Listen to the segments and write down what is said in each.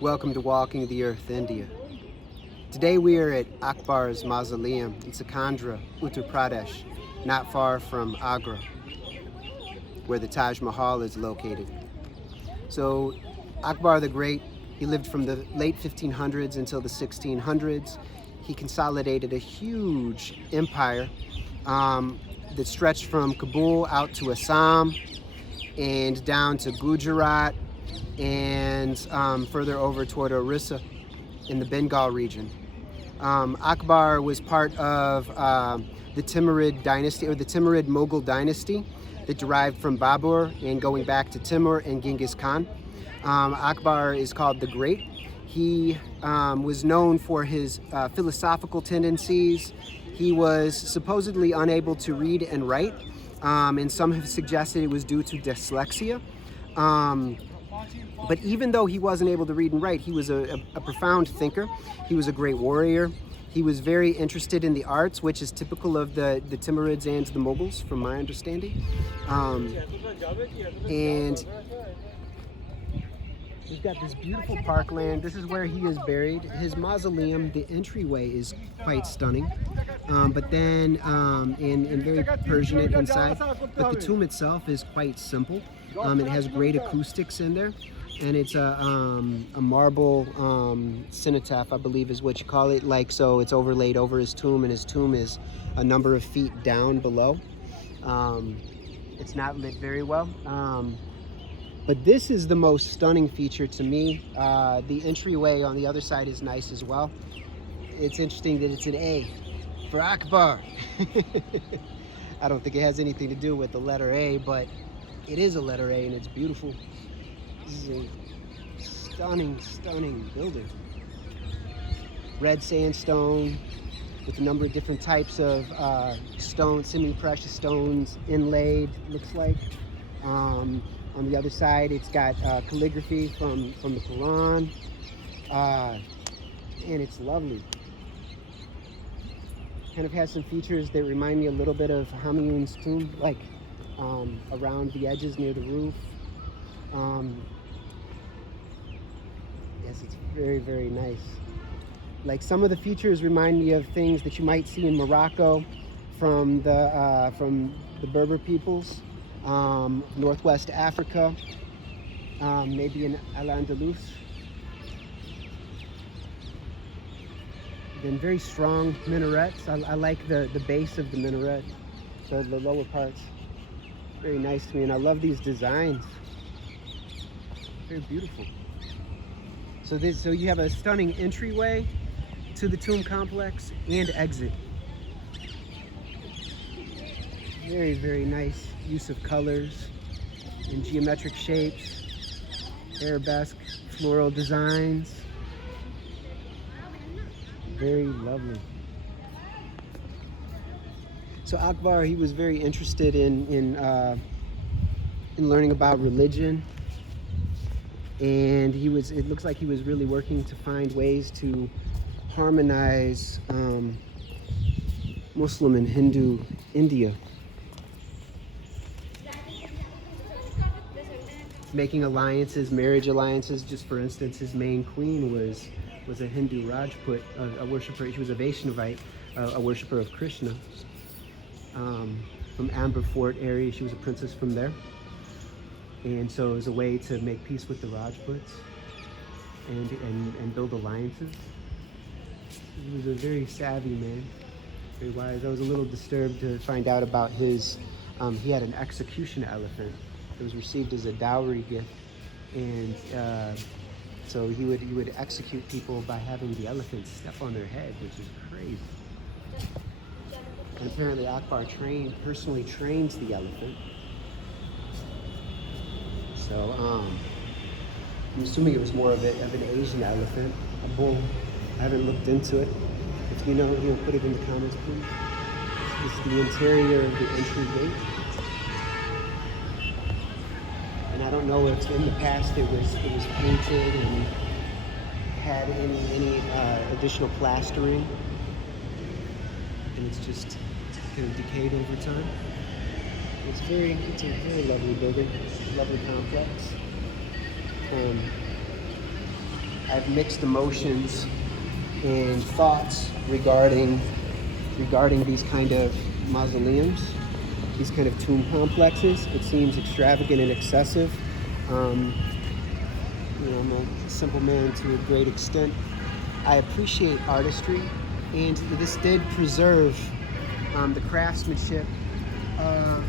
Welcome to Walking the Earth, India. Today we are at Akbar's Mausoleum in Sikandra, Uttar Pradesh, not far from Agra, where the Taj Mahal is located. So Akbar the Great, he lived from the late 1500s until the 1600s. He consolidated a huge empire that stretched from Kabul out to Assam and down to Gujarat and further over toward Orissa in the Bengal region. Akbar was part of the Timurid dynasty, or the Timurid Mughal dynasty that derived from Babur and going back to Timur and Genghis Khan. Akbar is called the Great. He was known for his philosophical tendencies. He was supposedly unable to read and write, and some have suggested it was due to dyslexia. But even though he wasn't able to read and write, he was a profound thinker. He was a great warrior. He was very interested in the arts, which is typical of the Timurids and the Mughals, from my understanding. And we've got this beautiful parkland. This is where he is buried. His mausoleum, the entryway is quite stunning, but then and very Persianate inside. But the tomb itself is quite simple. It has great acoustics in there, and it's a marble cenotaph, I believe is what you call it. Like, so it's overlaid over his tomb, and his tomb is a number of feet down below. It's not lit very well. But this is the most stunning feature to me. The entryway on the other side is nice as well. It's interesting that it's an A for Akbar. I don't think it has anything to do with the letter A, but it is a letter A and it's beautiful. This is a stunning, stunning building. Red sandstone with a number of different types of stones, semi-precious stones inlaid, looks like. On the other side, it's got calligraphy from the Quran, and it's lovely. Kind of has some features that remind me a little bit of Humayun's tomb, like around the edges near the roof. Yes, it's very, very nice. Like, some of the features remind me of things that you might see in Morocco from the Berber peoples. Northwest Africa, maybe in Al-Andalus. Then very strong minarets. I like the base of the minaret, so the lower parts. Very nice to me, and I love these designs. Very beautiful. So you have a stunning entryway to the tomb complex and exit. Very, very nice use of colors and geometric shapes, arabesque floral designs. Very lovely. So Akbar, he was very interested in learning about religion, and it looks like he was really working to find ways to harmonize Muslim and Hindu India. Making alliances, marriage alliances. Just for instance, his main queen was a Hindu Rajput, a worshiper. She was a Vaishnavite, a worshiper of Krishna. From Amber Fort area, she was a princess from there. And so it was a way to make peace with the Rajputs and build alliances. He was a very savvy man, very wise. I was a little disturbed to find out about his, he had an execution elephant. It was received as a dowry gift, and so he would execute people by having the elephant step on their head, which is crazy. And apparently Akbar personally trains the elephant. So I'm assuming it was more of an Asian elephant, a bull. I haven't looked into it. If you know, put it in the comments, please. This is the interior of the entry gate. And I don't know if in the past it was painted and had any additional plastering, and it's just kind of decayed over time. It's a very lovely building, lovely complex. I've mixed emotions and thoughts regarding these kind of mausoleums, these kind of tomb complexes. It seems extravagant and excessive. I'm a simple man to a great extent. I appreciate artistry, and this did preserve the craftsmanship of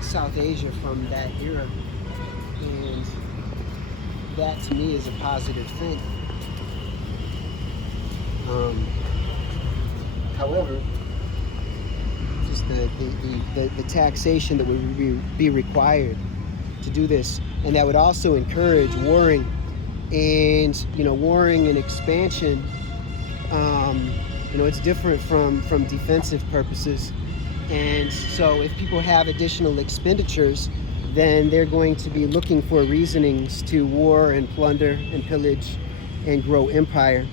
South Asia from that era, and that to me is a positive thing. However, just the taxation that would be required to do this, and that would also encourage warring and expansion. It's different from defensive purposes, and so if people have additional expenditures, then they're going to be looking for reasonings to war and plunder and pillage and grow empire,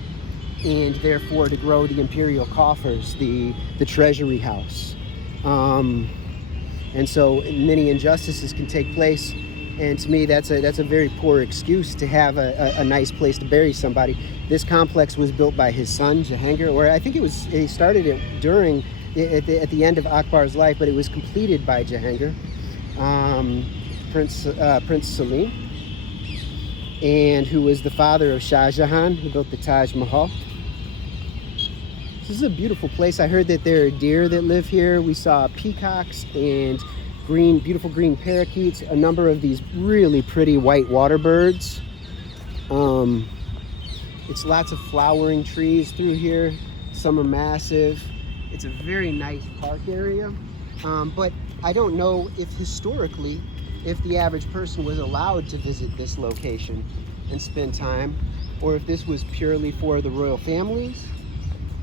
and therefore to grow the imperial coffers, the treasury house. And so many injustices can take place, and to me that's a very poor excuse to have a nice place to bury somebody. This complex was built by his son Jahangir, or I think he started it at the end of Akbar's life, but it was completed by Jahangir, Prince Salim, and who was the father of Shah Jahan, who built the Taj Mahal. This is a beautiful place. I heard that there are deer that live here. We saw peacocks and beautiful green parakeets, a number of these really pretty white water birds. It's lots of flowering trees through here. Some are massive. It's a very nice park area. But I don't know if historically, if the average person was allowed to visit this location and spend time, or if this was purely for the royal families.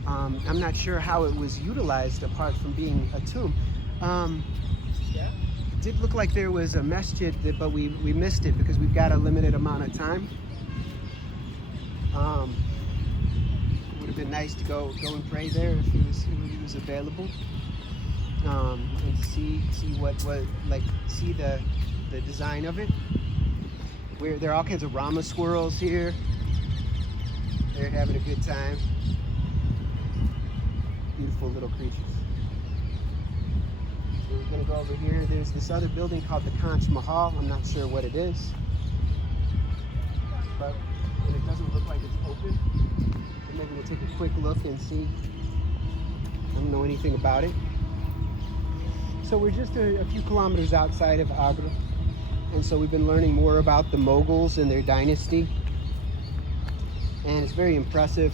I'm not sure how it was utilized apart from being a tomb. It did look like there was a masjid, but we missed it because we've got a limited amount of time. It would have been nice to go and pray there if he was available, and see the design of it. There are all kinds of Rama squirrels here. They're having a good time. Beautiful little creatures. So we're gonna go over here. There's this other building called the Taj Mahal. I'm not sure what it is, but it doesn't look like it's open. So maybe we'll take a quick look and see. I don't know anything about it. So we're just a few kilometers outside of Agra, and so we've been learning more about the Mughals and their dynasty, and it's very impressive.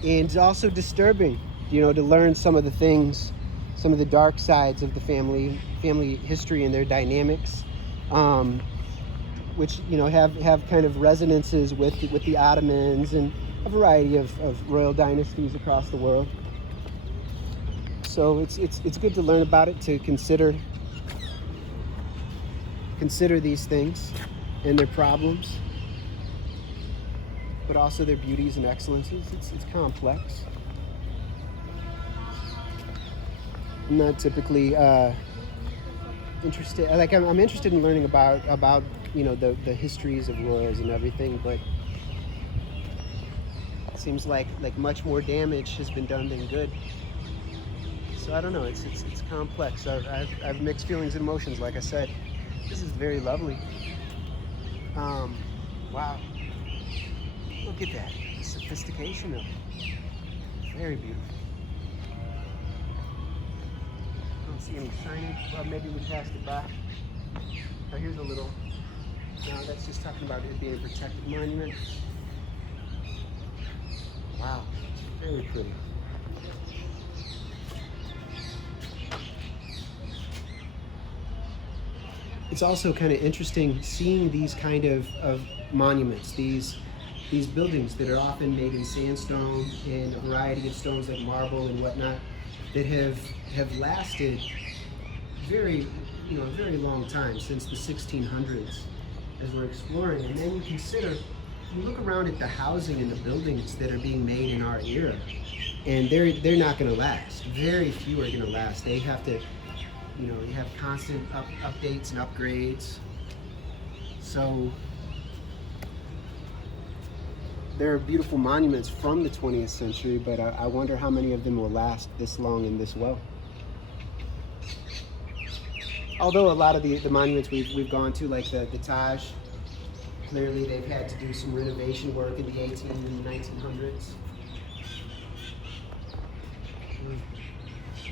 And it's also disturbing, to learn some of the things, some of the dark sides of the family history and their dynamics, which have kind of resonances with the Ottomans and a variety of royal dynasties across the world. So it's good to learn about it, to consider these things and their problems, but also their beauties and excellences. It's complex. I'm not typically interested. I'm interested in learning about the histories of royals and everything, but it seems like much more damage has been done than good. So I don't know. It's complex. I've mixed feelings and emotions. Like I said, this is very lovely. Wow. Look at that, the sophistication of it. Very beautiful. Don't see any signage. Well, maybe we passed it by. Oh, here's a little. No, that's just talking about it being a protected monument. Wow, very pretty. It's also kind of interesting seeing these kind of monuments, these buildings that are often made in sandstone and a variety of stones like marble and whatnot, that have lasted very long time, since the 1600s, as we're exploring. And then you look around at the housing and the buildings that are being made in our era, and they're not going to last. Very few are going to last. They have to, you have constant updates and upgrades. So there are beautiful monuments from the 20th century, but I wonder how many of them will last this long and this well. Although a lot of the monuments we've gone to, like the Taj, clearly they've had to do some renovation work in the 1800s and 1900s.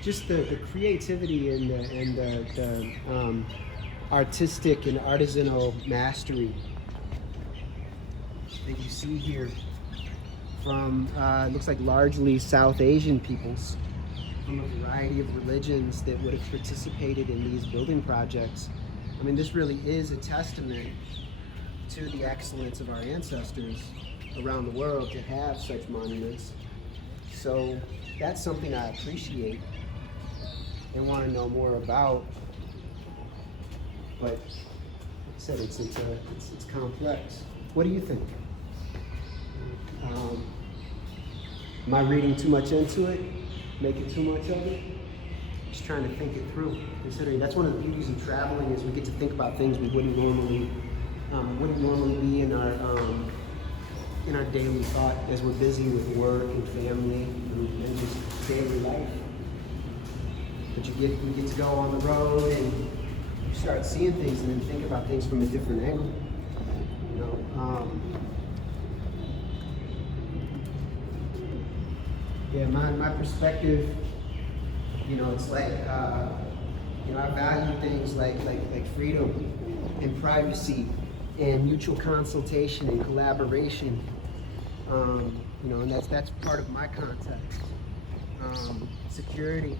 Just the creativity and the artistic and artisanal mastery that you see here from, it looks like largely South Asian peoples, from a variety of religions that would have participated in these building projects. I mean, this really is a testament to the excellence of our ancestors around the world to have such monuments. So that's something I appreciate and want to know more about. But like I said, it's complex. What do you think? Am I reading too much into it? Making too much of it? Just trying to think it through. Considering that's one of the beauties of traveling, is we get to think about things we wouldn't normally be in our daily thought as we're busy with work and family and just daily life. But we get to go on the road and you start seeing things and then think about things from a different angle. You know. Yeah, my perspective, you know, it's like, you know, I value things like freedom and privacy and mutual consultation and collaboration. You know, and that's part of my context. Security.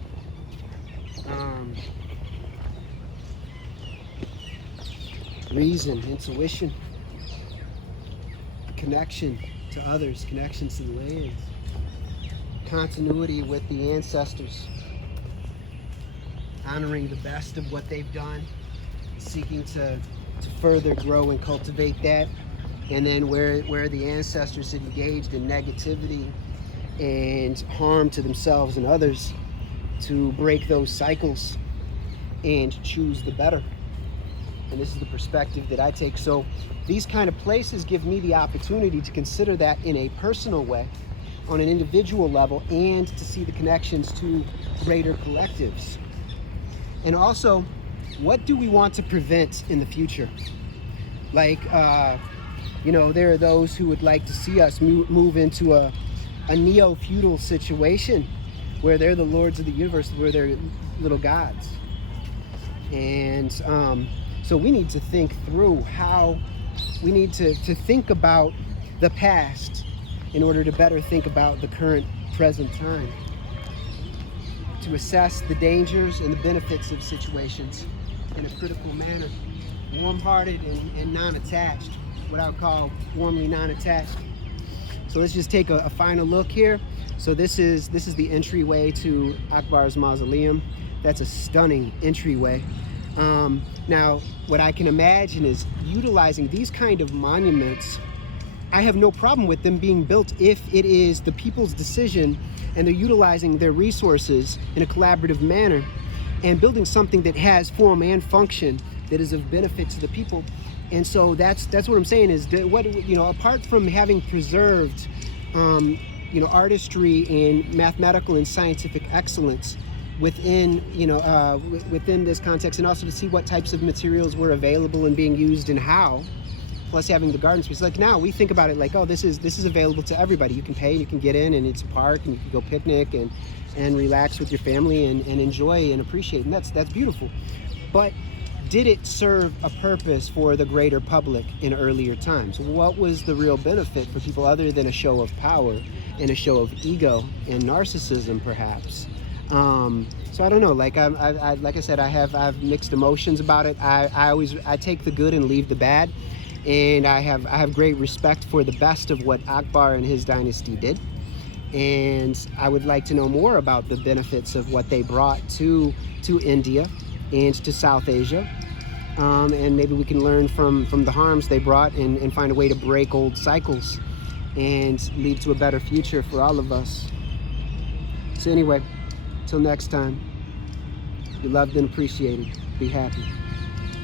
Reason, intuition, connection to others, connections to the lands, continuity with the ancestors, honoring the best of what they've done, seeking to further grow and cultivate that, and then where the ancestors had engaged in negativity and harm to themselves and others, to break those cycles and choose the better. And this is the perspective that I take. So these kind of places give me the opportunity to consider that in a personal way, on an individual level, and to see the connections to greater collectives. And also, what do we want to prevent in the future? Like, you know, there are those who would like to see us move into a neo-feudal situation where they're the lords of the universe, where they're little gods. And so we need to think through how we need to think about the past in order to better think about the current present time, to assess the dangers and the benefits of situations in a critical manner, warm-hearted and non-attached, what I would call warmly non-attached. So let's just take a final look here. So this is the entryway to Akbar's mausoleum. That's a stunning entryway. Now, what I can imagine is utilizing these kind of monuments. I have no problem with them being built if it is the people's decision and they're utilizing their resources in a collaborative manner and building something that has form and function that is of benefit to the people. And so that's what I'm saying is that apart from having preserved artistry and mathematical and scientific excellence within within this context, and also to see what types of materials were available and being used and how, plus having the garden space. Like now we think about it like, oh, this is available to everybody. You can pay, you can get in, and it's a park, and you can go picnic and relax with your family and enjoy and appreciate, and that's beautiful. But did it serve a purpose for the greater public in earlier times? What was the real benefit for people other than a show of power and a show of ego and narcissism, perhaps? So I don't know. Like I said, I have mixed emotions about it. I take the good and leave the bad, and I have great respect for the best of what Akbar and his dynasty did, and I would like to know more about the benefits of what they brought to India and to South Asia, and maybe we can learn from the harms they brought and find a way to break old cycles and lead to a better future for all of us. So anyway, till next time, be loved and appreciated. Be happy.